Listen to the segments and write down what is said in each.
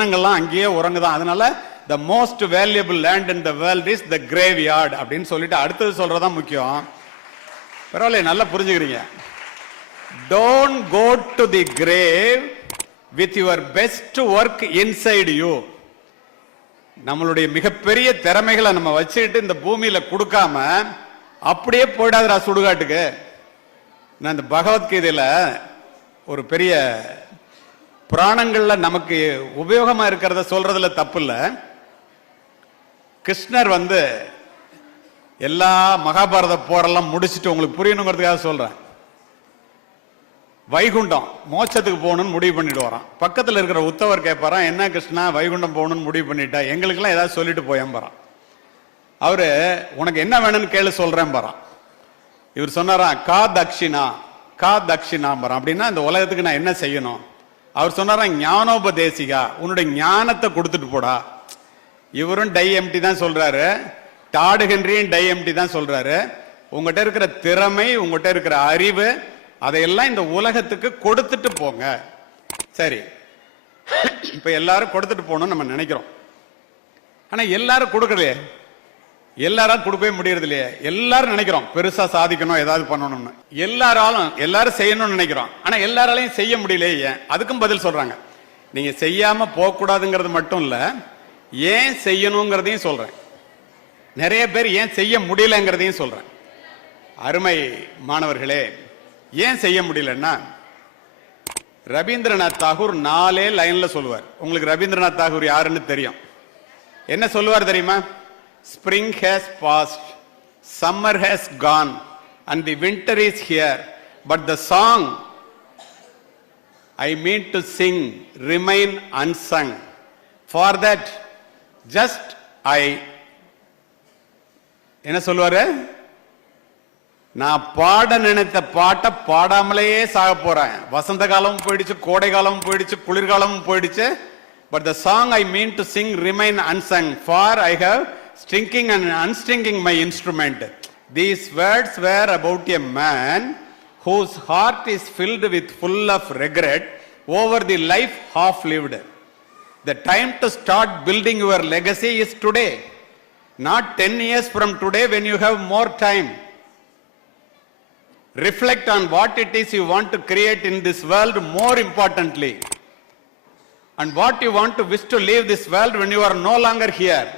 அங்கேயே உறங்குதான். அதனால the most valuable land in the world is the graveyard அப்படின்னு சொல்லிட்டு அடுத்தது சொல்றதா முக்கியம். பரவாயில்ல, நல்லா புரிஞ்சுக்கிறீங்க. Don't go to the grave with your best work inside you. நம்மளுடைய மிகப்பெரிய திறமைகளை நம்ம வச்சுக்கிட்டு இந்த பூமியில கொடுக்காம அப்படியே போயிடாதரா சுடுகாட்டுக்கு. நான் இந்த பகவத்கீதையில ஒரு பெரிய புராணங்கள்ல நமக்கு உபயோகமா இருக்கிறத சொல்றதுல தப்பு இல்ல. கிருஷ்ணர் எல்லா மகாபாரத போரெல்லாம் முடிச்சுட்டு உங்களுக்கு புரியணுங்கிறதுக்காக சொல்றேன். வைகுண்டம் மோட்சத்துக்கு போகணும்னு முடிவு பண்ணிட்டு வரான். பக்கத்தில் இருக்கிற உத்தவர் கேட்பாரான், என்ன கிருஷ்ணா வைகுண்டம் போகணும்னு முடிவு பண்ணிட்டா, எங்களுக்கெல்லாம் ஏதாவது சொல்லிட்டு போயேன். அவரு உனக்கு என்ன வேணும்னு கேளு சொல்றேன் பாரான். இவர் சொன்னாராம், கா தக்ஷிணா கா தக்ஷிணா பாரான். அப்படின்னா இந்த உலகத்துக்கு நான் என்ன செய்யணும்? அவர் சொன்னாராம், ஞானோபதேசிகா, உன்னுடைய ஞானத்தை கொடுத்துட்டு போடா. இவரும் டை எம்டி தான் சொல்றாரு, டாடு ஹென்ரியும் டை எம்டி தான் சொல்றாரு. உங்ககிட்ட இருக்கிற திறமை, உங்ககிட்ட இருக்கிற அறிவு, அதையெல்லாம் இந்த உலகத்துக்கு கொடுத்துட்டு போங்க. சரி, இப்ப எல்லாரும் கொடுத்துட்டு போகணும்னு நம்ம நினைக்கிறோம். ஆனா எல்லாரும் கொடுக்கலையே, எல்லாரும் கொடுக்கவே முடியறது இல்லையே. எல்லாரும் நினைக்கிறோம் பெருசா சாதிக்கணும், ஏதாவது பண்ணணும்னு. எல்லாரும் செய்யணும்னு நினைக்கிறோம். ஆனா எல்லாராலையும் செய்ய முடியலையே. அதுக்கும் பதில் சொல்றாங்க. நீங்க செய்யாம போக கூடாதுங்கிறது மட்டும் இல்ல, ஏன் செய்யணுங்கிறதையும் சொல்றேன். நிறைய பேர் ஏன் செய்ய முடியலங்கிறதையும் சொல்றேன். அருமை மாணவர்களே, ஏன் செய்ய முடியலன்னா, ரவீந்திரநாத் தாகூர் 4 லைன்ல சொல்லுவார். உங்களுக்கு ரவீந்திரநாத் தாகூர் யாருன்னு தெரியும். என்ன சொல்லுவார் தெரியுமா? Spring has passed, summer has gone, and the winter is here, but the song I mean to sing remain unsung. For that just என்ன சொல்லுவாரு? நான் பாட நினைத்த பாட்டை பாடாமலேயே சாக போறேன். வசந்த காலமும் போயிடுச்சு, கோடை காலமும் போயிடுச்சு, குளிர்காலமும் போயிடுச்சு. But the song I mean to sing remain unsung, for I have stringing and unstringing my instrument. These words were about a man whose heart is filled with full of regret over the life half lived. The time to start building your legacy is today, not 10 years from today when you have more time. Reflect on what it is you want to create in this world, more importantly, and what you want to wish to leave this world when you are no longer here.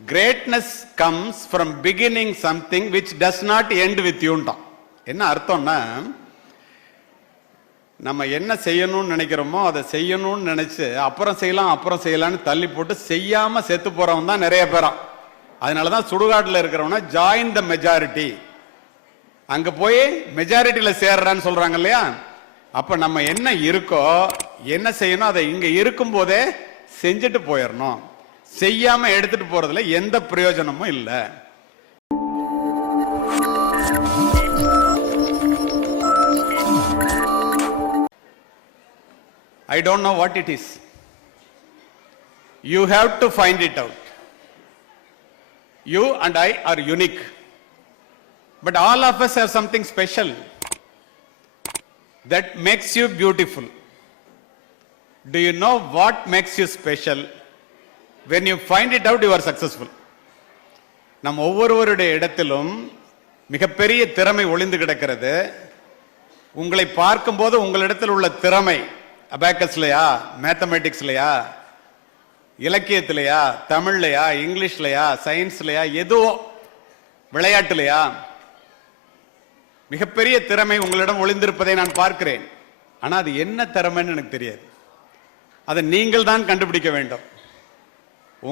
Greatness comes from beginning something which does not end with you. என்ன அர்த்தம்னா, நம்ம என்ன செய்யணும்னு நினைக்கிறோமோ அதை செய்யணும்னு நினைச்சு அப்புறம் செய்யலாம்னு தள்ளி போட்டு செய்யாம செத்து போறவன் தான் நிறைய பேரா. அதனாலதான் சுடுகாட்டில் இருக்கிறவன ஜாயின் த மெஜாரிட்டி, அங்க போய் மெஜாரிட்டியில சேர்றான்னு சொல்றாங்க இல்லையா? அப்ப நம்ம என்ன இருக்கோ, என்ன செய்யணும், அதை இங்க இருக்கும் போதே செஞ்சுட்டு போயிடணும். செய்யாம எடுத்துட்டு போறதுல எந்த பிரயோஜனமும் இல்லை. I don't know what it is. You have to find it out. You and I are unique, but all of us have something special that makes you beautiful. Do you know what makes you special? When you find it out, you are successful. நம் ஒவ்வொருவருடைய இடத்திலும் மிகப்பெரிய திறமை ஒளிந்து கிடக்கிறது. உங்களை பார்க்கும்போது உங்களிடத்தில் உள்ள திறமை அபாக்கஸ்லையா, மேத்தமெட்டிக்ஸ்லையா, இலக்கியத்திலையா, தமிழ்லையா, இங்கிலீஷ்லையா, சயின்ஸ்லையா, ஏதோ விளையாட்டுலையா, மிகப்பெரிய திறமை உங்களிடம் ஒளிந்திருப்பதை நான் பார்க்கிறேன். ஆனா அது என்ன திறமைன்னு எனக்கு தெரியாது. அதை நீங்கள் தான் கண்டுபிடிக்க வேண்டும்.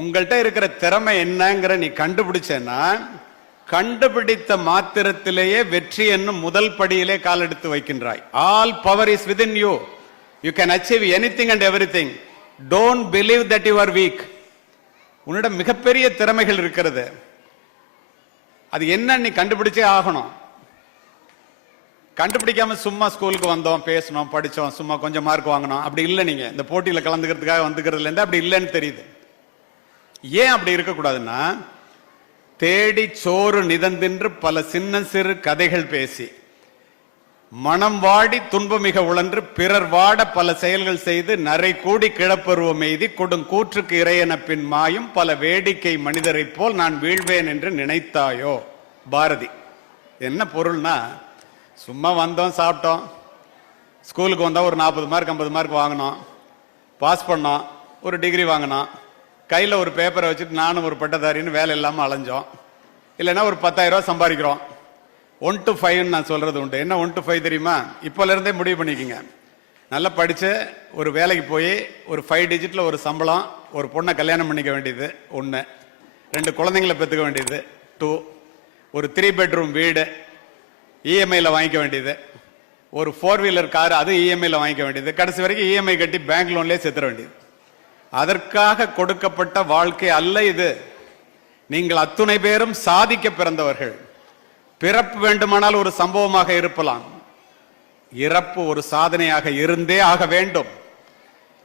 உங்கள்கிட்ட இருக்கிற திறமை என்னங்கிற நீ கண்டுபிடிச்சேன்னா, கண்டுபிடித்த மாத்திரத்திலேயே வெற்றி என்னும் முதல் படியிலே கால் எடுத்து வைக்கின்றாய். All power is within you. You can achieve anything and everything. Don't believe that you are weak. உன்னிடம் மிகப்பெரிய திறமைகள் இருக்கிறது. அது என்ன நீ கண்டுபிடிச்சே ஆகணும். கண்டுபிடிக்காம சும்மா ஸ்கூலுக்கு வந்தோம், பேசணும், படிச்சோம், சும்மா கொஞ்சம் மார்க் வாங்கணும், அப்படி இல்லை. நீங்க இந்த போட்டியில கலந்துக்கிறதுக்காக வந்துக்கிறதுல இருந்து அப்படி இல்லைன்னு தெரியுது. ஏன் அப்படி இருக்கக்கூடாதுன்னா, தேடி சோறு நிதந்தின்று பல சின்ன சிறு கதைகள் பேசி மனம் வாடி துன்பமிக உழன்று பிறர் வாட பல செயல்கள் செய்து நரை கூடி கிழப்பருவம் எய்தி கொடும் கூற்றுக்கு இறையென பின் மாயும் பல வேடிக்கை மனிதரை போல் நான் வீழ்வேன் என்று நினைத்தாயோ. பாரதி. என்ன பொருள்னா, சும்மா வந்தோம், சாப்பிட்டோம், ஸ்கூலுக்கு வந்தோம், ஒரு 40 மார்க் 50 மார்க் வாங்கினோம், பாஸ் பண்ணோம், ஒரு டிகிரி வாங்கினோம், கையில் ஒரு பேப்பரை வச்சுட்டு நானும் ஒரு பட்டதாரின்னு வேலை இல்லாமல் அலைஞ்சோம், இல்லைன்னா ஒரு 10,000 ரூபா சம்பாதிக்கிறோம். 1 to 5 நான் சொல்றது உண்டு. என்ன 1 to 5 தெரியுமா? இப்போல இருந்தே முடிவு பண்ணிக்கோங்க. நல்லா படிச்சு ஒரு வேலைக்கு போய் ஒரு 5 டிஜிட்ல ஒரு சம்பளம், ஒரு பொண்ணை கல்யாணம் பண்ணிக்க வேண்டியது 1, 2 குழந்தைங்களை பெற்றுக்க வேண்டியது 2, ஒரு 3 பெட்ரூம் வீடு இஎம்ஐல வாங்கிக்க வேண்டியது, ஒரு 4 வீலர் கார் அது இஎம்ஐல வாங்கிக்க வேண்டியது, கடைசி வரைக்கும் இஎம்ஐ கட்டி பேங்க் லோன்லேயே செத்துற வேண்டியது. அதற்காக கொடுக்கப்பட்ட வாழ்க்கை அல்ல இது. நீங்கள் அத்துணை பேரும் சாதிக்க பிறந்தவர்கள். பிறப்பு வேண்டுமானால் ஒரு சம்பவமாக இருக்கலாம், இறப்பு ஒரு சாதனையாக இருந்தே ஆக வேண்டும்.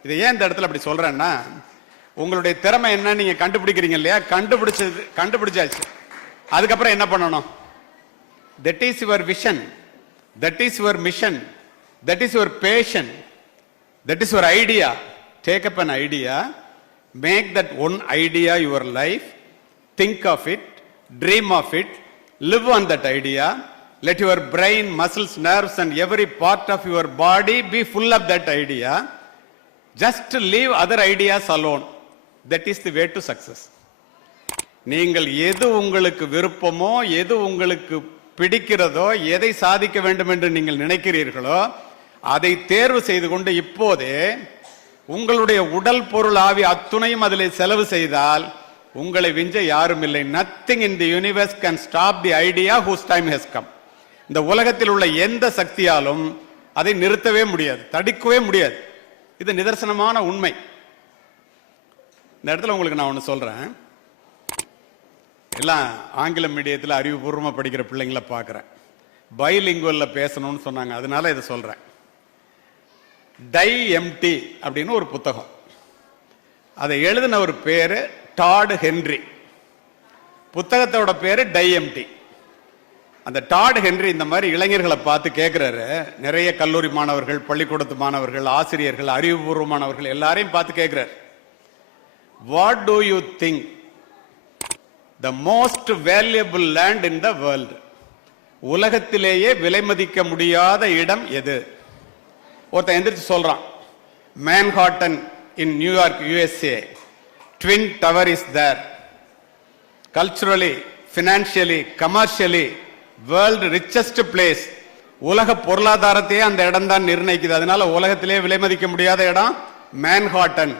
இதை ஏன் இந்த இடத்துல அப்படி சொல்றேன்னா, உங்களுடைய திறமை என்ன நீங்க கண்டுபிடிக்கிறீங்க இல்லையா, கண்டுபிடிச்சாச்சு. அதுக்கப்புறம் என்ன பண்ணணும்? That is your vision, that is your mission, that is your fashion, that is your idea. Take up an idea, make that one idea your life, think of it, dream of it, live on that idea. Let your brain, muscles, nerves and every part of your body be full of that idea. Just leave other ideas alone. That is the way to success. நீங்கள் எது உங்களுக்கு விருப்பமோ, எது உங்களுக்கு பிடிக்கிறதோ, எதை சாதிக்க வேண்டும் என்று நீங்கள் நினைக்கிறீர்களோ அதை தேர்வு செய்து கொண்டு இப்போதே உங்களுடைய உடல் பொருள் ஆவி அத்துணையும் அதில் செலவு செய்தால் உங்களை விஞ்ச யாரும் இல்லை. Nothing in the universe can stop the idea whose time has come. இந்த உலகத்தில் உள்ள எந்த சக்தியாலும் அதை நிறுத்தவே முடியாது, தடுக்கவே முடியாது. இது நிதர்சனமான உண்மை. இந்த இடத்துல உங்களுக்கு நான் ஒன்று சொல்றேன். எல்லாம் ஆங்கில மீடியத்தில் அறிவுபூர்வமாக படிக்கிற பிள்ளைங்களை பார்க்குறேன். பைலிங்குவல்ல பேசணும்னு சொன்னாங்க, அதனால இதை சொல்றேன். டை எம்டி அப்படின்னு ஒரு புத்தகம், அதை எழுதின ஒரு பேரு டாட் ஹென்றி, புத்தகத்தோட பேரு டை எம்டி. அந்த டாட் ஹென்றி இந்த மாதிரி இளைஞர்களை பார்த்து கேட்கிறாரு. நிறைய கல்லூரி மாணவர்கள், பள்ளிக்கூடத்து மாணவர்கள், ஆசிரியர்கள், அறிவுபூர்வமானவர்கள் எல்லாரையும் பார்த்து கேட்கிறார், what to you think the most valuable land in the world? உலகத்திலேயே விலை மதிக்க முடியாத இடம் எது? ஒருத்தன் எந்திரிச்சு சொல்றான், Manhattan in New York USA, twin tower is there, culturally, financially, commercially world richest place. உலக பொருளாதாரத்தையே அந்த இடம் தான் நிர்ணயிக்குது. அதனால உலகத்திலே விலை மதிக்க முடியாத இடம் மேன்ஹாட்டன்.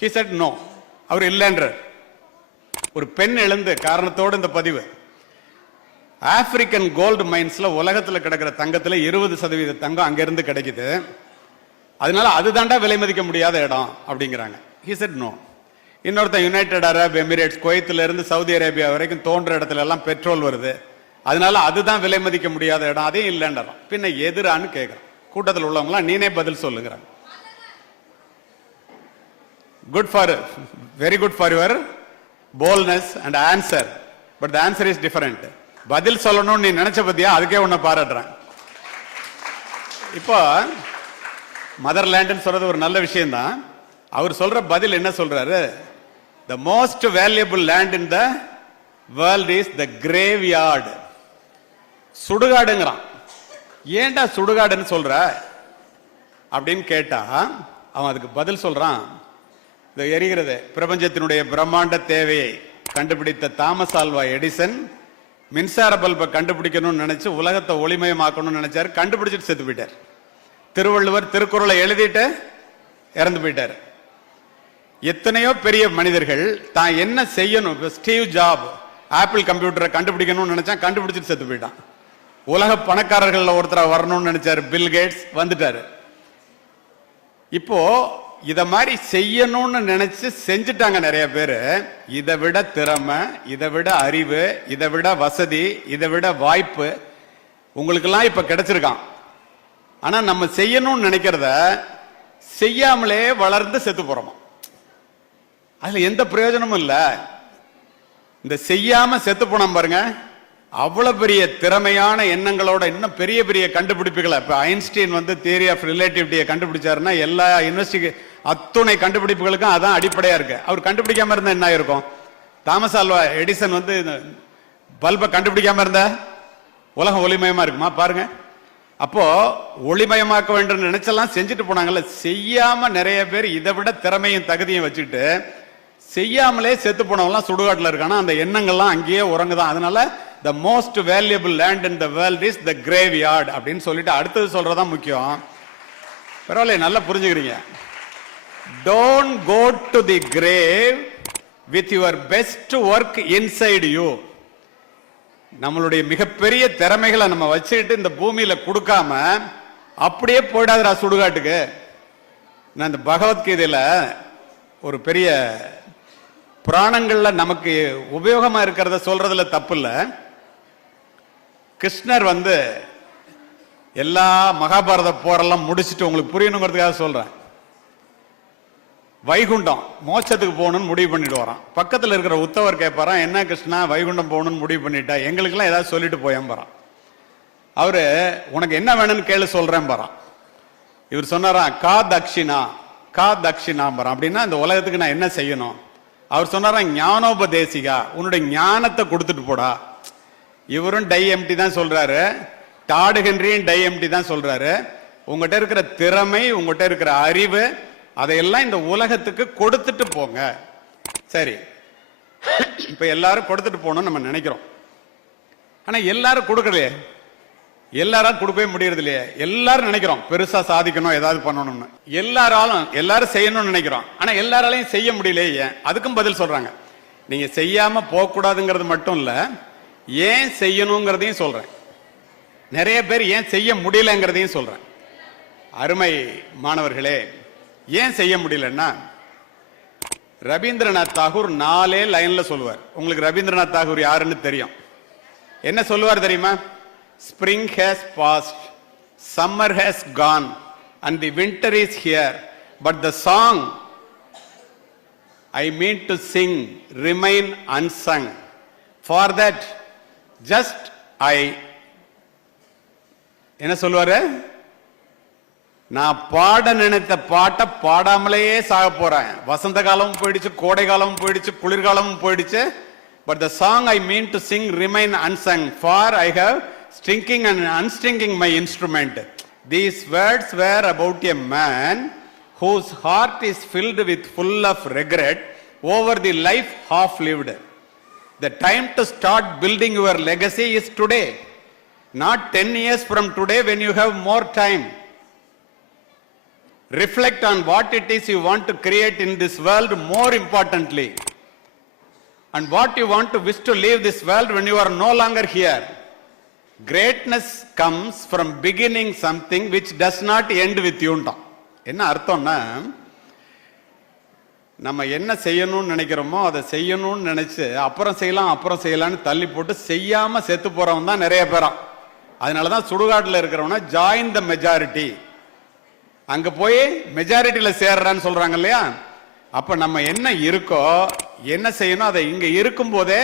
He said no. அவர் இல்லைன்றார். ஒரு பெண் எழுந்து காரணத்தோடு இந்த பதிவு, ஆப்பிரிக்கன் கோல்டு மைன்ஸ்ல உலகத்தில் கிடக்கிற தங்கத்துல 20% தங்கம் அங்கிருந்து கிடைக்குது, அதனால அதுதாண்டா விலை மதிக்க முடியாத இடம் அப்படிங்கிறாங்க. He said no. இன்னொருத்தன் யுனைடெட் அரப் எமிரேட்ஸ், குவைத்துல இருந்து சவுதி அரேபியா வரைக்கும் தோன்ற இடத்துல எல்லாம் பெட்ரோல் வருது, அதனால அதுதான் விலை மதிக்க முடியாத இடம், அதையும் இல்லைன்றான். பின்ன எதிரான்னு கேட்கிறான். கூட்டத்தில் உள்ளவங்களாம் நீனே பதில் சொல்லுங்கிறாங்க. Good for, very good for your boldness and answer, but the answer is different. பதில் சொல்லணும்னு நீ நினைச்ச பத்தியா, அதுக்கே உன்னை பாராட்டுறேன். இப்போ மதர்லேண்ட் சொல்றது ஒரு நல்ல விஷயம் தான். அவர் சொல்ற பதில் என்ன சொல்றாரு? The most valuable land in the world is the graveyard. சுடுகாடுங்கிறான். ஏன்டா சுடுகாடுன்னு சொல்ற அப்படின்னு கேட்டா அவன் அதுக்கு பதில் சொல்றான், இந்த எரிகிறது பிரபஞ்சத்தினுடைய பிரம்மாண்ட தேவையை கண்டுபிடித்த தாமஸ் ஆல்வா எடிசன் மின்சார பல்பை கண்டுபிடிக்கணும்னு நினைச்சு உலகத்தை ஒளிமயமாக்கணும்னு நினைச்சாரு, கண்டுபிடிச்சிட்டு செத்து போயிட்டார். திருவள்ளுவர் திருக்குறளை எழுதிட்டு இறந்து போயிட்டார். எத்தனையோ பெரிய மனிதர்கள் தான் என்ன செய்யணும், ஸ்டீவ் ஜாப் ஆப்பிள் கம்ப்யூட்டரை கண்டுபிடிக்கணும்னு நினைச்சான், கண்டுபிடிச்சிட்டு செத்து போயிட்டான். உலக பணக்காரர்கள் ஒருத்தர் வரணும்னு நினைச்சாரு, பில் கேட்ஸ் வந்துட்டாரு. இப்போ இத மாதிரி செய்யணும்னு நினைச்சு செஞ்சுட்டாங்க நிறைய பேரு. இதை விட திறமை, இதை விட அறிவு, இதை விட வசதி, இதை விட வாய்ப்பு உங்களுக்கெல்லாம் இப்ப கிடைச்சிருக்கான். ஆனா நம்ம செய்யணும்னு நினைக்கிறத செய்யாமலே வளர்ந்து செத்து போறோம். அதுல எந்த பிரயோஜனமும் இல்ல. இந்த செய்யாம செத்து போனோம் பாருங்க, அவ்வளவு பெரிய திறமையான எண்ணங்களோட இன்னும் பெரிய பெரிய கண்டுபிடிப்புகளை இப்ப ஐன்ஸ்டீன் வந்து தியரி ஆஃப் ரிலேட்டிவிட்டியை கண்டுபிடிச்சாருன்னா எல்லா அத்துணை கண்டுபிடிப்புகளுக்கும் அதான் அடிப்படையா இருக்கு. அவர் கண்டுபிடிக்காம இருந்தா என்ன இருக்கும்? தாமஸ் ஆல்வா எடிசன் வந்து பல்பை கண்டுபிடிக்காம இருந்தா உலகம் ஒளிமயமா இருக்குமா? பாருங்க. அப்போ ஒளிமயமாக்க வேண்டும் நினைச்செல்லாம் செஞ்சுட்டு போனாங்கல்ல, செய்யாம நிறைய பேர் இதை விட திறமையும் தகுதியும் வச்சுக்கிட்டு செய்யாமலே செத்து போனவங்களாம் சுடுகாட்டுல இருக்கானா, அந்த எண்ணங்கள்லாம் அங்கேயே உறங்குதான். அதனால the most valuable land in the world is the graveyard அப்படின்னு சொல்லிட்டு அடுத்தது சொல்றதான் முக்கியம். பரவாயில்ல, நல்லா புரிஞ்சுக்கிறீங்க. Don't go to the grave with your best work inside you. நம்மளுடைய மிகப்பெரிய திறமைகளை நம்ம வச்சுக்கிட்டு இந்த பூமியில கொடுக்காம அப்படியே போயிடாதரா சுடுகாட்டுக்கு. நான் இந்த பகவத்கீதையில ஒரு பெரிய புராணங்கள்ல நமக்கு உபயோகமா இருக்கிறத சொல்றதுல தப்பு இல்ல. கிருஷ்ணர் வந்து எல்லா மகாபாரத போரெல்லாம் முடிச்சுட்டு உங்களுக்கு புரியணுங்கிறதுக்காக சொல்றேன். வைகுண்டம் மோட்சத்துக்கு போகணும்னு முடிவு பண்ணிட்டு வரான். பக்கத்தில் இருக்கிற உத்தவர் கேட்பாரான், என்ன கிருஷ்ணா வைகுண்டம் போகணும்னு முடிவு பண்ணிட்டா, எங்களுக்கெல்லாம் ஏதாவது சொல்லிட்டு போயேன். அவரு உனக்கு என்ன வேணும்னு கேளு சொல்றேன் பாரான். இவர் சொன்னாராம், கா தக்ஷிணா கா தக்ஷிணாம்பரம். அப்படின்னா இந்த உலகத்துக்கு நான் என்ன செய்யணும்? அவர் சொன்னாராம், ஞானோபதேசிகா, உன்னுடைய ஞானத்தை கொடுத்துட்டு போடா. இவரும் டை எம்டி தான் சொல்றாரு, டாடு ஹென்ரியும் டை எம்டி தான் சொல்றாரு. உங்ககிட்ட இருக்கிற திறமை, உங்ககிட்ட இருக்கிற அறிவு, அதையெல்லாம் இந்த உலகத்துக்கு கொடுத்துட்டு போங்க. சரி, இப்ப எல்லாரும் கொடுத்துட்டு போகணும்னு நம்ம நினைக்கிறோம். ஆனா எல்லாரும் கொடுக்கலையே, எல்லாரும் கொடுக்கவே முடியறது இல்லையே. எல்லாரும் நினைக்கிறோம் பெருசா சாதிக்கணும், ஏதாவது பண்ணணும்னு. எல்லாரும் செய்யணும்னு நினைக்கிறோம். ஆனா எல்லாராலையும் செய்ய முடியலையே. ஏன்? அதுக்கும் பதில் சொல்றாங்க. நீங்க செய்யாம போக கூடாதுங்கிறது மட்டும் இல்ல, ஏன் செய்யணுங்கிறதையும் சொல்றேன். நிறைய பேர் ஏன் செய்ய முடியலங்கிறதையும் சொல்றேன். அருமை மாணவர்களே, ஏன் செய்ய முடியலன்னா, ரவீந்திரநாத் தாகூர் 4 லைன்ல சொல்லுவார். உங்களுக்கு ரவீந்திரநாத் தாகூர் யாருன்னு தெரியும். என்ன சொல்லுவார் தெரியுமா? Spring has passed, summer has gone, and the winter is here, but the song I mean to sing remain unsung. For that just என்ன சொல்லுவாரு? நான் பாட நினைத்த பாட்டை பாடாமலேயே சாக போறேன். வசந்த காலமும் போயிடுச்சு, கோடை காலமும் போயிடுச்சு, குளிர்காலமும் போயிடுச்சு. But the song I mean to sing remain unsung, for I have stringing and unstringing my instrument. These words were about a man whose heart is filled with full of regret over the life half lived. The time to start building your legacy is today, not 10 years from today when you have more time. Reflect on what it is you want to create in this world, more importantly, and what you want to wish to leave this world when you are no longer here. Greatness comes from beginning something which does not end with you. என்ன அர்த்தம்னா, நம்ம என்ன செய்யணும்னு நினைக்கிறோமோ அதை செய்யணும்னு நினைச்சு அப்புறம் செய்யலாம்னு தள்ளி போட்டு செய்யாம செத்து போறவன் தான் நிறைய பேரா. அதனாலதான் சுடுகாட்டுல இருக்கிறவன ஜாயின் த மெஜாரிட்டி, அங்க போய் மெஜாரிட்டியில சேர்றான்னு சொல்றாங்க இல்லையா. அப்ப நம்ம என்ன இருக்கோ, என்ன செய்யணும், அதை இங்க இருக்கும் போதே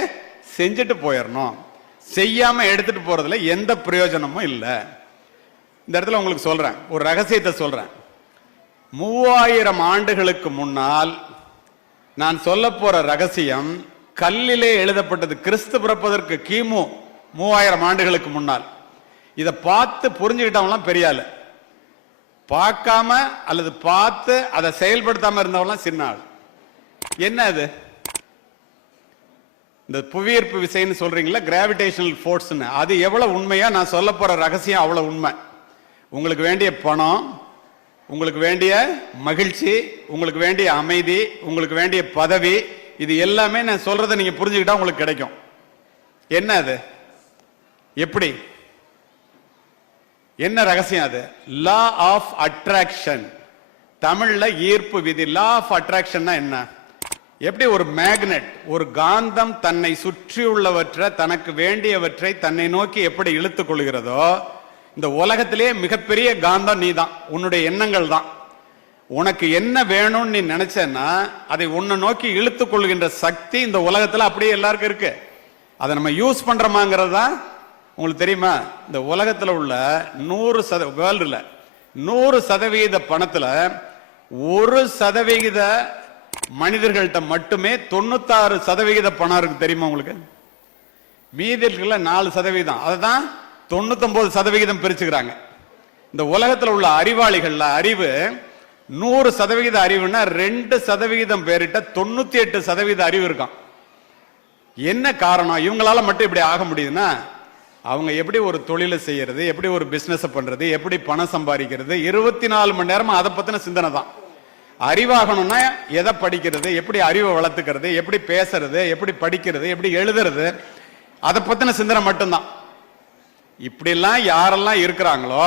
செஞ்சுட்டு போயிடணும். செய்யாம எடுத்துட்டு போறதுல எந்த பிரயோஜனமும் இல்லை. இந்த இடத்துல உங்களுக்கு சொல்றேன், ஒரு ரகசியத்தை சொல்றேன். 3000 ஆண்டுகளுக்கு முன்னால் நான் சொல்ல போற ரகசியம் கல்லிலே எழுதப்பட்டது. கிறிஸ்து பிறப்பதற்கு கிமு 3000 ஆண்டுகளுக்கு முன்னால். இதை பார்த்து புரிஞ்சுக்கிட்டவங்களாம் பெரிய ஆளு, பார்க்காம அல்லது பார்த்து அதை செயல்படுத்தாம இருந்தவங்களாம் சின்ன ஆள். என்ன அது? இந்த புவியீர்ப்பு விசைன்னு சொல்றீங்களா, கிராவிடேஷனல் ஃபோர்ஸ்னு, அது எவ்வளவு உண்மையா நான் சொல்ல போற ரகசியம் அவ்வளவு உண்மை. உங்களுக்கு வேண்டிய பணம், உங்களுக்கு வேண்டிய மகிழ்ச்சி, உங்களுக்கு வேண்டிய அமைதி, உங்களுக்கு வேண்டிய பதவி, இது எல்லாமே நான் சொல்றதை நீங்க புரிஞ்சுக்கிட்டா உங்களுக்கு கிடைக்கும். என்ன அது? எப்படி? என்ன ரகசியம் அது? லா ஆஃப் அட்ராக்ஷன், தமிழ்ல ஈர்ப்பு விதி. லா ஆஃப் அட்ராக்ஷன்னா என்ன? எப்படி ஒரு மேக்னெட், ஒரு காந்தம் தன்னை சுற்றியுள்ளவற்றை, தனக்கு வேண்டியவற்றை தன்னை நோக்கி எப்படி இழுத்துக் கொள்கிறதோ, இந்த உலகத்திலே மிகப்பெரிய காந்தம் நீ தான், உன்னுடைய எண்ணங்கள் தான். உனக்கு என்ன வேணும்னு நீ நினைச்சேன்னா அதை உன்னை நோக்கி இழுத்துக் கொள்கின்ற சக்தி இந்த உலகத்துல அப்படியே எல்லாருக்கும் இருக்கு. அதை நம்ம யூஸ் பண்றோமாங்கிறது தான் உங்களுக்கு தெரியுமா? இந்த உலகத்துல உள்ள 100% வேர்ல்டுல 100% பணத்துல 1% மனிதர்கள்ட்ட மட்டுமே 96% பணம் இருக்கு. தெரியுமா உங்களுக்கு? மீதி இருக்குல்ல 4%, அதுதான் 99% பிரிச்சுக்கிறாங்க. இந்த உலகத்துல உள்ள அறிவாளிகள்ல அறிவு 100% அறிவுன்னா 2% பேரிட்ட 98% அறிவு இருக்கான். என்ன காரணம்? இவங்களால மட்டும் இப்படி ஆக முடியுதுன்னா, அவங்க எப்படி ஒரு தொழிலை செய்யறது, எப்படி ஒரு பிசினஸ் பண்றது, எப்படி பணம் சம்பாதிக்கிறது, 24 மணி நேரமும் அதை பத்தின சிந்தனை தான். அறிவாகணும்னா எதை படிக்கிறது, எப்படி அறிவை வளர்த்துக்கிறது, எப்படி பேசுறது, எப்படி படிக்கிறது, எப்படி எழுதுறது, அதை பத்தின சிந்தனை மட்டும்தான். இப்படிலாம் யாரெல்லாம் இருக்கிறாங்களோ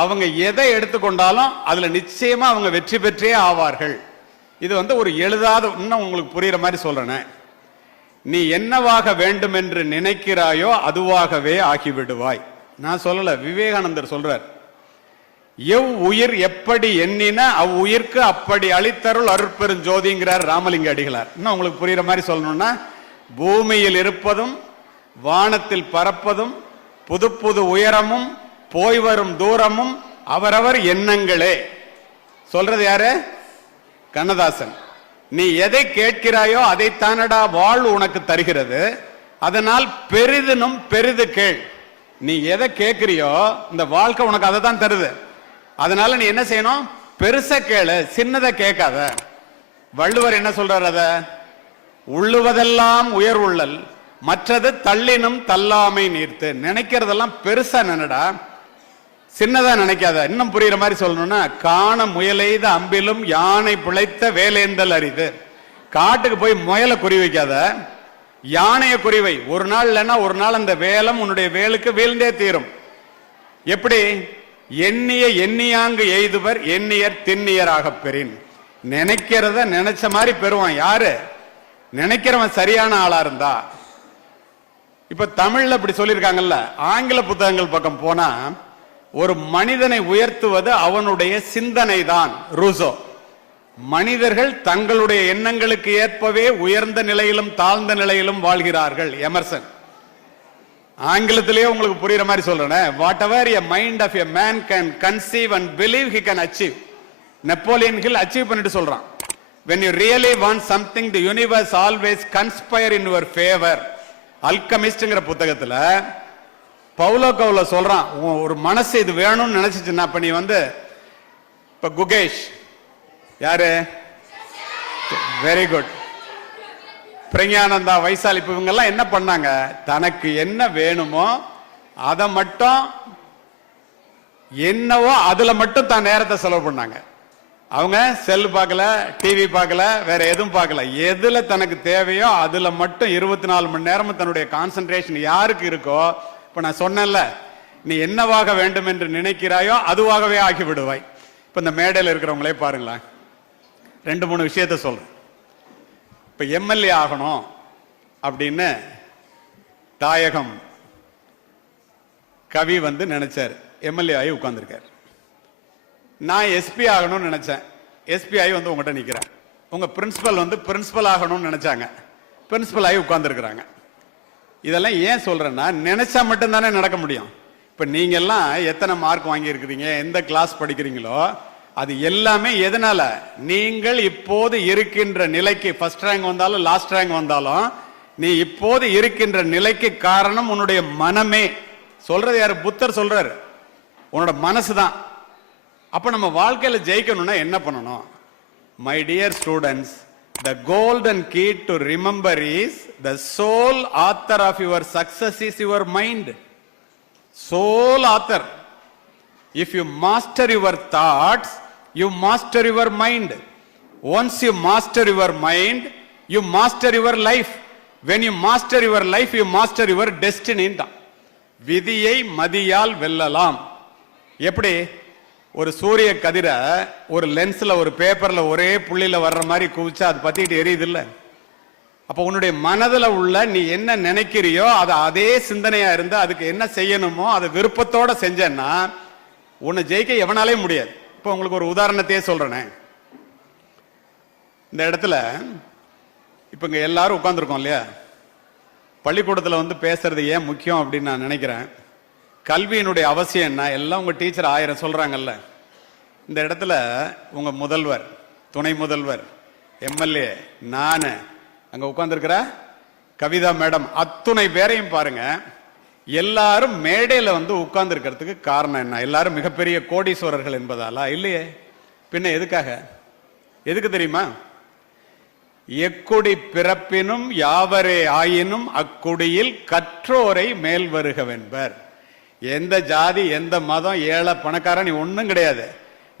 அவங்க எதை எடுத்துக்கொண்டாலும் அதுல நிச்சயமா அவங்க வெற்றி பெற்றே ஆவார்கள். இது ஒரு எழுதாத, இன்னும் உங்களுக்கு புரியுற மாதிரி சொல்றேன். நீ என்னவாக வேண்டும் என்று நினைக்கிறாயோ அதுவாகவே ஆகிவிடுவாய். நான் சொல்லல, விவேகானந்தர் சொல்றார். எவ் உயிர் எப்படி எண்ணின அவ்வுயிர்க்கு அப்படி அளித்தருள் அருட்பெருஞ்சோதிங்கிறார் ராமலிங்க அடிகளார். இன்னும் உங்களுக்கு புரியுற மாதிரி சொல்லணும்னா, பூமியில் இருப்பதும் வானத்தில் பறப்பதும் புது புது உயரமும் போய் வரும் தூரமும் அவரவர் எண்ணங்களே. சொல்றது யாரு? கண்ணதாசன். நீ எதை கேட்கிறாயோ அதை தானடா வாழ் உனக்கு தருகிறது, அதனால் பெரிதினும் பெரிது கேள். நீ எதை கேட்கிறியோ இந்த வாழ்க்கை உனக்கு அதை தான் தருது. அதனால நீ என்ன செய்யணும்? பெருசா கேளு, சின்னதை கேட்காத. வள்ளுவர் என்ன சொல்றார்? அத உள்ளுவதெல்லாம் உயர் உள்ளல், மற்றது தள்ளினும் தள்ளாமை நீர்த்து. நினைக்கிறதெல்லாம் பெருசா நினைடா, சின்னதா நினைக்காத. இன்னும் புரியுற மாதிரி சொல்லணும்னா, காண முயலெய்த அம்பிலும் யானை பிழைத்த வேலேந்தல் அரிது. காட்டுக்கு போய் முயலை குறி வைக்காத, யானையை குறிவை. ஒரு நாள் இல்லைன்னா ஒரு நாள் அந்த வேலம் உன்னுடைய வேலுக்கு வீழ்ந்தே தீரும். எப்படி? எண்ணிய எண்ணியாங்கு எய்துவர் எண்ணியர் திண்ணியராக பெறின். நினைக்கிறத நினைச்ச மாதிரி பெறுவான். யாரு? நினைக்கிறவன் சரியான ஆளா இருந்தா. இப்ப தமிழ்ல இப்படி சொல்லியிருக்காங்கல்ல. ஆங்கில புத்தகங்கள் பக்கம் போனா, ஒரு மனிதனை உயர்த்துவது அவனுடைய சிந்தனை தான். ரூசோ. மனிதர்கள் தங்களுடைய எண்ணங்களுக்கு ஏற்பவே உயர்ந்த நிலையிலும் தாழ்ந்த நிலையிலும் வாழ்கிறார்கள். எமர்சன். ஆங்கிலத்திலேயே உங்களுக்கு புரியுற மாதிரி சொல்றேன். What ever a mind of a man can conceive and believe he can achieve. Napoleon Hill achieve பண்ணிட்டு சொல்றான். when you really want something the universe always conspire in your favor. அல்கமிஸ்ட்ங்கிற புத்தகத்துல பவுலோ கவுல சொல்றான், ஒரு மனசு இது வேணும்னு நினைச்சிச்சுன்னா, இப்ப நீ இப்ப குகேஷ் யாரு? Very good. பிரஞானந்தா, வைசாலி, இவங்க எல்லாம் என்ன பண்ணாங்க? தனக்கு என்ன வேணுமோ அதை மட்டும், என்னவோ அதுல மட்டும் தான் நேரத்தை செலவு பண்ணாங்க. அவங்க செல் பார்க்கல, டிவி பார்க்கல, வேற எதுவும் பார்க்கல. எதுல தனக்கு தேவையோ அதுல மட்டும் 24 மணி நேரமும் தன்னுடைய கான்சென்ட்ரேஷன் யாருக்கு இருக்கோ. இப்ப நான் சொன்னேன்ல, நீ என்னவாக வேண்டும் என்று நினைக்கிறாயோ அதுவாகவே ஆக்கி விடுவாய். இப்ப இந்த மேடையில் இருக்கிறவங்களே பாருங்களேன், 2-3 விஷயத்த சொல்றேன். இப்ப எம்எல்ஏ ஆகணும் அப்படின்னு தாயகம் கவி நினைச்சார். எம்எல்ஏ ஆகி உட்கார்ந்துருக்கார். நான் எஸ்பி ஆகணும்னு நினைச்சேன். எஸ்பி ஆகி உங்ககிட்ட நிக்கிறேன். உங்க பிரின்சிபல் பிரின்சிபல் ஆகணும்னு நினைச்சாங்க. பிரின்சிபல் ஆகி உட்கார்ந்துருக்கிறாங்க. இதெல்லாம் ஏன் சொல்றேன்னா, நினைச்சா மட்டும்தானே நடக்க முடியும். இப்ப நீங்க எல்லாம் எத்தனை மார்க் வாங்கி இருக்கிறீங்க, எந்த கிளாஸ் படிக்கிறீங்களோ, அது எல்லாமே எதனால? நீங்கள் இப்போது இருக்கின்ற நிலைக்கு, ஃபர்ஸ்ட் ரேங்க் வந்தாலும் லாஸ்ட் ரேங்க் வந்தாலும், நீ இப்போது இருக்கின்ற நிலைக்கு காரணம் உன்னுடைய மனமே. சொல்றது யாரு? புத்தர் சொல்றாரு, உன்னோட மனசுதான். அப்ப நம்ம வாழ்க்கையில ஜெயிக்கணும்னா என்ன பண்ணணும்? My dear students, the golden key to remember is the sole author of your success is your mind. Sole author. If you master your thoughts, you master your mind. Once you master your mind, you master your life. When you master your life, you master your destiny. விதியை மதியால் வெல்லலாம். எப்படி? ஒரு சூரிய கதிர ஒரு லென்ஸ்ல, ஒரு பேப்பர்ல ஒரே புள்ளியில வர்ற மாதிரி குவிச்சா அது பத்திட்டு எரியுது இல்ல? அப்ப உன்னுடைய மனதுல உள்ள நீ என்ன நினைக்கிறியோ அதை அதே சிந்தனையா இருந்து அதுக்கு என்ன செய்யணுமோ அதை விருப்பத்தோட செஞ்சேன்னா உன்னை ஜெயிக்க எவனாலே முடியாது. இப்ப உங்களுக்கு ஒரு உதாரணத்தையே சொல்றேனே. இந்த இடத்துல இப்ப இங்க எல்லாரும் உட்கார்ந்துருக்கோம் இல்லையா? பள்ளிக்கூடத்தில் வந்து பேசுறது ஏன் முக்கியம் அப்படின்னு நான் நினைக்கிறேன். கல்வியினுடைய அவசியம் என்ன, எல்லாம் உங்க டீச்சர் 1000 சொல்றாங்கல்ல. இந்த இடத்துல உங்க முதல்வர், துணை முதல்வர், எம்எல்ஏ, நான், அங்க உட்கார்ந்துருக்கிற கவிதா மேடம், அத்துணை பேரையும் பாருங்க. எல்லாரும் மேடையில வந்து உட்கார்ந்து இருக்கிறதுக்கு காரணம் என்ன? எல்லாரும் மிகப்பெரிய கோடீஸ்வரர்கள் என்பதாலா? இல்லையே. பின்ன எதுக்காக? எதுக்கு தெரியுமா? எக்குடி பிறப்பினும் யாவரே ஆயினும் அக்குடியில் கற்றோரை மேல் வருகவென்பர். எந்த ஜாதி, எந்த மதம், ஏழை பணக்காரன், நீ ஒன்றும் கிடையாது.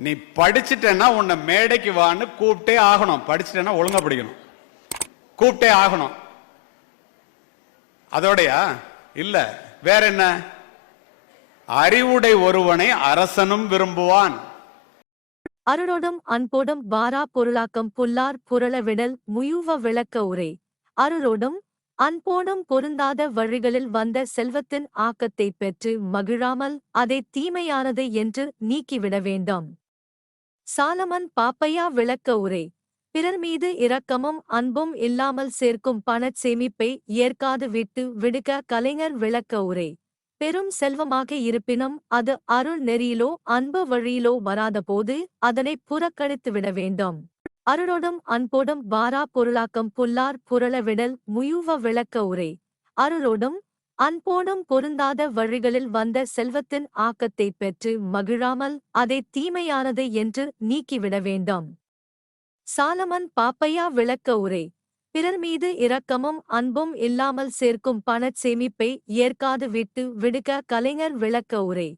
நீ படிச்சுட்டேன்னா உன்னை மேடைக்கு வான்னு கூப்பிட்டே ஆகணும். படிச்சுட்டேன்னா ஒழுங்கா படிக்கணும், கூப்பிட்டே ஆகணும். அதோடையா? இல்ல, வேற என்ன? அறிவுடை ஒருவனை அரசனும் விரும்புவான். அருளோடும் அன்போடும் வாரா பொருளாக்கம் புல்லார் புரளவிடல் முயுவ விளக்க உரை. அருளோடும் அன்போடும் பொருந்தாத வழிகளில் வந்த செல்வத்தின் ஆக்கத்தைப் பெற்று மகிழாமல் அதை தீமையானது என்று நீக்கிவிட வேண்டாம். சாலமன் பாப்பையா விளக்க உரை. பிறர் மீது இரக்கமும் அன்பும் இல்லாமல் சேர்க்கும் பணச் சேமிப்பை ஏற்காது விட்டு விடுக கலைஞர் விளக்க உரை. பெரும் செல்வமாக இருப்பினும் அது அருள் நெறியிலோ அன்பு வழியிலோ வராதபோது அதனை புறக்கணித்துவிட வேண்டாம். அருளோடும் அன்போடும் வாரா பொருளாக்கம் புல்லார் புரளவிடல் முயுவ விளக்க உரை. அருளோடும் அன்போடும் பொருந்தாத வழிகளில் வந்த செல்வத்தின் ஆக்கத்தைப் பெற்று மகிழாமல் அதை தீமையானது என்று நீக்கிவிட வேண்டாம். சாலமன் பாப்பையா விளக்க உரை. பிறர் மீது இரக்கமும் அன்பும் இல்லாமல் சேர்க்கும் பணச் சேமிப்பை ஏற்காது விட்டு விடுக கலைஞர் விளக்க உரை.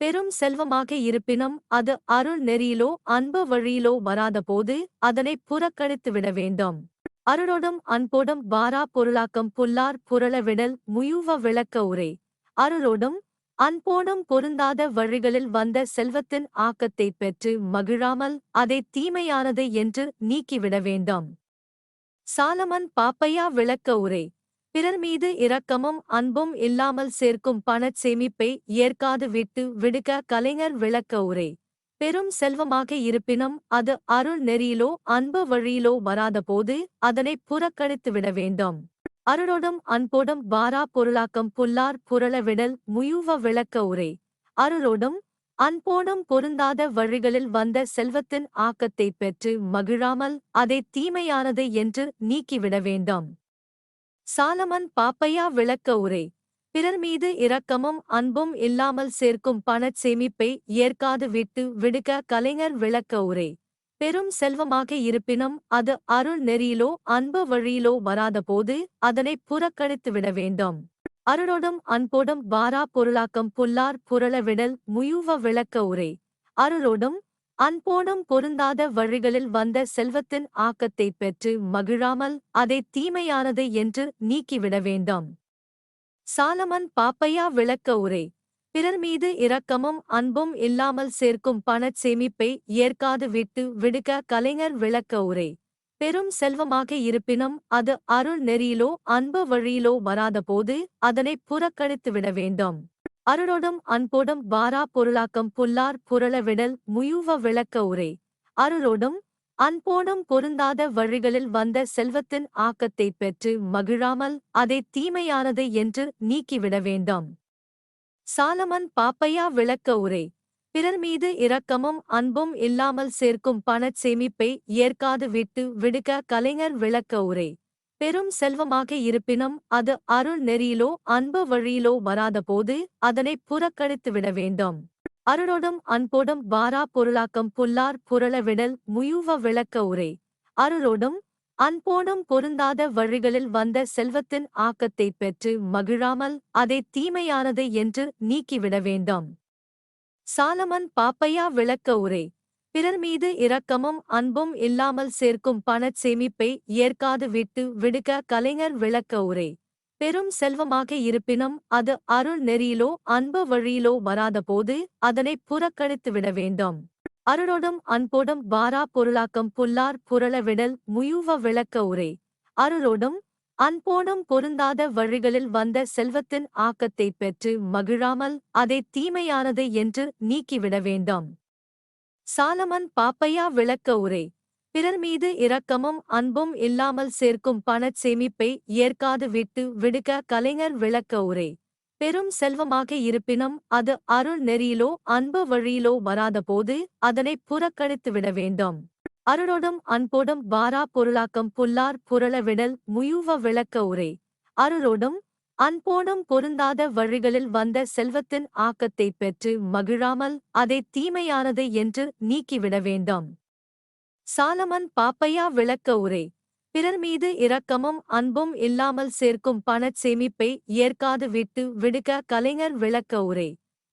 பெரும் செல்வமாக இருப்பினும் அது அருள் நெறியிலோ அன்பு வழியிலோ வராதபோது அதனை புறக்கணித்துவிட வேண்டாம். அருளோடும் அன்போடும் வாரா பொருளாக்கம் புல்லார் புரளவிடல் முயுவ விளக்க உரை. அருளோடும் அன்போடும் பொருந்தாத வழிகளில் வந்த செல்வத்தின் ஆக்கத்தைப் பெற்று மகிழாமல் அதை தீமையானது என்று நீக்கிவிட வேண்டாம். சாலமன் பாப்பையா விளக்க உரை. பிறர் மீது இரக்கமும் அன்பும் இல்லாமல் சேர்க்கும் பணச் சேமிப்பை ஏற்காது விட்டு விடுக கலைஞர் விளக்க உரை. பெரும் செல்வமாக இருப்பினும் அது அருள் நெறியிலோ அன்பு வழியிலோ வராதபோது அதனை புறக்கணித்துவிட வேண்டாம். அருளோடும் அன்போடும் வாரா பொருளாக்கம் புல்லார் புரளவிடல் முயுவ விளக்க உரை. அருளோடும் அன்போடும் பொருந்தாத வழிகளில் வந்த செல்வத்தின் ஆக்கத்தைப் பெற்று மகிழாமல் அதை தீமையானது என்று நீக்கிவிட வேண்டாம். சாலமன் பாப்பையா விளக்க உரை. பிறர் மீது இரக்கமும் அன்பும் இல்லாமல் சேர்க்கும் பணச் சேமிப்பை ஏற்காது விட்டு விடுக கலைஞர் விளக்க உரை. பெரும் செல்வமாக இருப்பினும் அது அருள் நெறியிலோ அன்பு வழியிலோ வராதபோது அதனை புறக்கணித்துவிட வேண்டாம். அருளோடும் அன்போடும் வாரா பொருளாக்கம் புல்லார் புரளவிடல் முயுவ விளக்க உரை. அருளோடும் அன்போடும் பொருந்தாத வழிகளில் வந்த செல்வத்தின் ஆக்கத்தைப் பெற்று மகிழாமல் அதை தீமையானது என்று நீக்கிவிட வேண்டாம். சாலமன் பாப்பையா விளக்க உரை. பிறர் மீது இரக்கமும் அன்பும் இல்லாமல் சேர்க்கும் பணச் சேமிப்பை ஏற்காது விட்டு விடுக கலைஞர் விளக்க உரை. பெரும் செல்வமாக இருப்பினும் அது அருள் நெறியிலோ அன்பு வழியிலோ வராதபோது அதனை புறக்கணித்துவிட வேண்டாம். அருளோடும் அன்போடும் வாரா பொருளாக்கம் புல்லார் புரளவிடல் முயுவ விளக்க உரை. அருளோடும் அன்போடும் பொருந்தாத வழிகளில் வந்த செல்வத்தின் ஆக்கத்தைப் பெற்று மகிழாமல் அதை தீமையானது என்று நீக்கிவிட வேண்டாம். சாலமன் பாப்பையா விளக்க உரை. பிறர் மீது இரக்கமும் அன்பும் இல்லாமல் சேர்க்கும் பணச் சேமிப்பை ஏற்காது விட்டு விடுக கலைஞர் விளக்க உரை. பெரும் செல்வமாக இருப்பினும் அது அருள் நெறியிலோ அன்பு வழியிலோ வராதபோது அதனை புறக்கணித்துவிட வேண்டாம். அருளோடும் அன்போடும் வாரா பொருளாக்கம் புல்லார் புரளவிடல் முயுவ விளக்க உரை. அருளோடும் அன்போடும் பொருந்தாத வழிகளில் வந்த செல்வத்தின் ஆக்கத்தைப் பெற்று மகிழாமல் அதை தீமையானது என்று நீக்கிவிட வேண்டாம். சாலமன் பாப்பையா விளக்க உரை. பிறர் மீது இரக்கமும் அன்பும் இல்லாமல் சேர்க்கும் பணச் சேமிப்பை ஏற்காது விட்டு விடுக கலைஞர் விளக்க உரை. பெரும் செல்வமாக இருப்பினும் அது அருள் நெறியிலோ அன்பு வழியிலோ வராதபோது அதனை புறக்கணித்துவிட வேண்டாம். அருளோடும் அன்போடும் வாரா பொருளாக்கம் புல்லார் புரளவிடல் முயுவ விளக்க உரை. அருளோடும் அன்போடும் பொருந்தாத வழிகளில் வந்த செல்வத்தின் ஆக்கத்தைப் பெற்று மகிழாமல் அதை தீமையானது என்று நீக்கிவிட வேண்டாம். சாலமன் பாப்பையா விளக்க உரை. பிறர் மீது இரக்கமும் அன்பும் இல்லாமல் சேர்க்கும் பணச் சேமிப்பை ஏற்காது விட்டு விடுக கலைஞர் விளக்க உரை. பெரும் செல்வமாக இருப்பினும் அது அருள் நெறியிலோ அன்பு வழியிலோ வராதபோது அதனை புறக்கணித்துவிட வேண்டும். அருளோடும் அன்போடும் வாரா பொருளாக்கம் புல்லார் புரள விடல் முயுவ விளக்க உரை. அருளோடும் அன்போடும் பொருந்தாத வழிகளில் வந்த செல்வத்தின் ஆக்கத்தைப் பெற்று மகிழாமல் அதை தீமையானது என்று நீக்கிவிட வேண்டும். சாலமன் பாப்பையா விளக்க உரை. பிறர் மீது இரக்கமும் அன்பும் இல்லாமல் சேர்க்கும் பணச் சேமிப்பை ஏற்காது விட்டு விடுக கலைஞர் விளக்க உரை.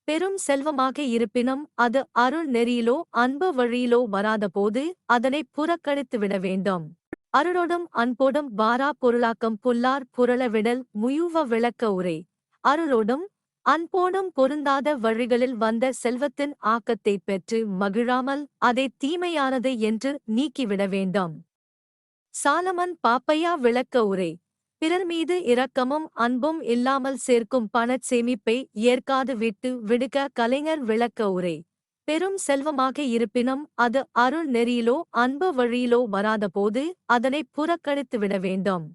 பெரும் செல்வமாக இருப்பினும் அது அருள் நெறியிலோ அன்பு வழியிலோ வராதபோது அதனை புறக்கணித்துவிட வேண்டும். அருளோடும் அன்போடும் வாரா பொருளாக்கம் புல்லார் புரள விடல் முயுவ விளக்க உரை. அருளோடும் அன்போடும் பொருந்தாத வழிகளில் வந்த செல்வத்தின் ஆக்கத்தைப் பெற்று மகிழாமல் அதை தீமையானது என்று நீக்கிவிட வேண்டும். சாலமன் பாப்பையா விளக்க உரை. பிறர் மீது இரக்கமும் அன்பும் இல்லாமல் சேர்க்கும் பணச் சேமிப்பை ஏற்காது விட்டு விடுக கலைஞர் விளக்க உரை. பெரும் செல்வமாக இருப்பினும் அது அருள் நெறியிலோ அன்பு வழியிலோ வராதபோது அதனை புறக்கணித்துவிட வேண்டும்.